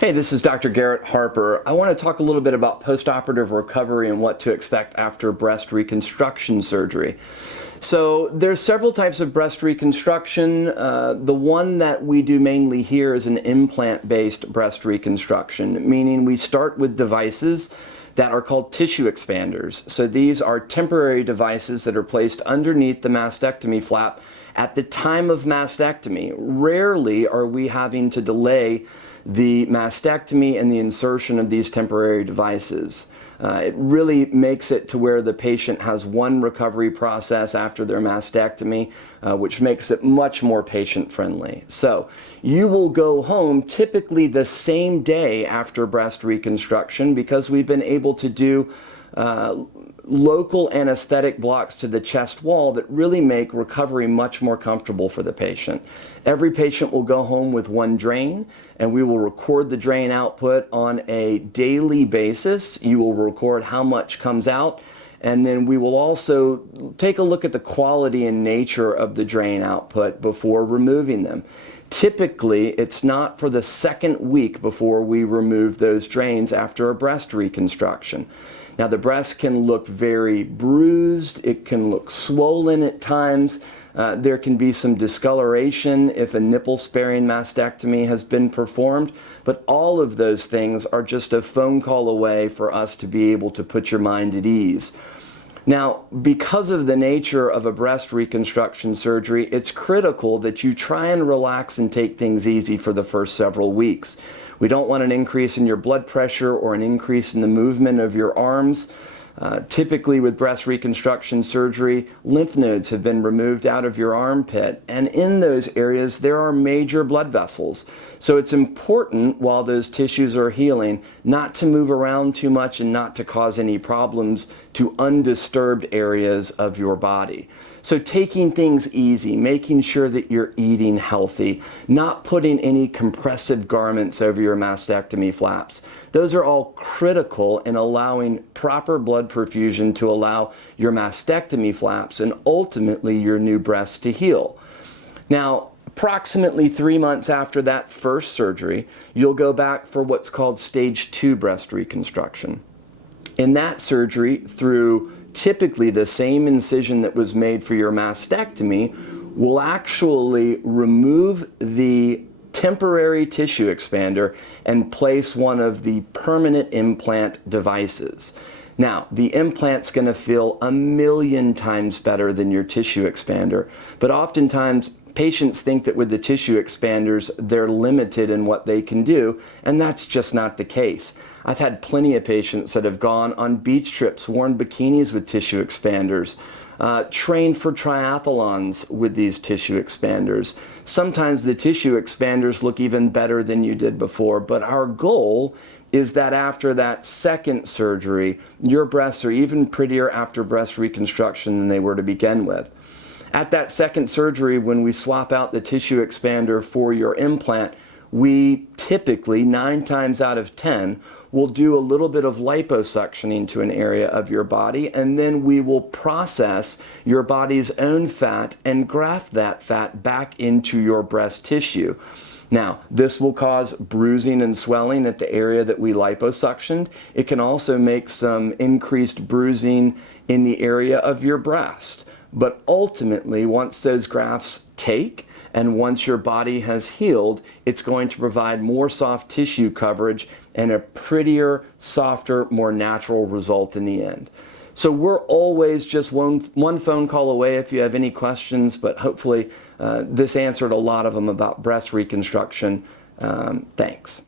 Hey, this is Dr. Garrett Harper. I want to talk a little bit about postoperative recovery and what to expect after breast reconstruction surgery. So there's several types of breast reconstruction. The one that we do mainly here is an implant-based breast reconstruction, meaning we start with devices that are called tissue expanders. So these are temporary devices that are placed underneath the mastectomy flap at the time of mastectomy. Rarely are we having to delay the mastectomy and the insertion of these temporary devices. It really makes it to where the patient has one recovery process after their mastectomy, which makes it much more patient-friendly. So you will go home typically the same day after breast reconstruction because we've been able to do local anesthetic blocks to the chest wall that really make recovery much more comfortable for the patient. Every patient will go home with one drain, and we will record the drain output on a daily basis. You will record how much comes out, and then we will also take a look at the quality and nature of the drain output before removing them. Typically, it's not for the second week before we remove those drains after a breast reconstruction. Now, the breast can look very bruised, it can look swollen at times, there can be some discoloration if a nipple-sparing mastectomy has been performed, but all of those things are just a phone call away for us to be able to put your mind at ease. Now, because of the nature of a breast reconstruction surgery, it's critical that you try and relax and take things easy for the first several weeks. We don't want an increase in your blood pressure or an increase in the movement of your arms. Typically with breast reconstruction surgery, lymph nodes have been removed out of your armpit, and in those areas there are major blood vessels. So it's important while those tissues are healing not to move around too much and not to cause any problems to undisturbed areas of your body. So taking things easy, making sure that you're eating healthy, not putting any compressive garments over your mastectomy flaps. Those are all critical in allowing proper blood perfusion to allow your mastectomy flaps and ultimately your new breasts to heal. Now, approximately 3 months after that first surgery, you'll go back for what's called stage 2 breast reconstruction. In that surgery, through typically the same incision that was made for your mastectomy, we'll actually remove the temporary tissue expander and place one of the permanent implant devices. Now, the implant's going to feel 1,000,000 times better than your tissue expander, but oftentimes patients think that with the tissue expanders, they're limited in what they can do, and that's just not the case. I've had plenty of patients that have gone on beach trips, worn bikinis with tissue expanders, trained for triathlons with these tissue expanders. Sometimes the tissue expanders look even better than you did before, but our goal is that after that second surgery, your breasts are even prettier after breast reconstruction than they were to begin with. At that second surgery, when we swap out the tissue expander for your implant, we typically, 9 times out of 10, will do a little bit of liposuctioning to an area of your body, and then we will process your body's own fat and graft that fat back into your breast tissue. Now, this will cause bruising and swelling at the area that we liposuctioned. It can also make some increased bruising in the area of your breast. But ultimately, once those grafts take, and once your body has healed, it's going to provide more soft tissue coverage and a prettier, softer, more natural result in the end. So we're always just one phone call away if you have any questions, but hopefully this answered a lot of them about breast reconstruction. Thanks.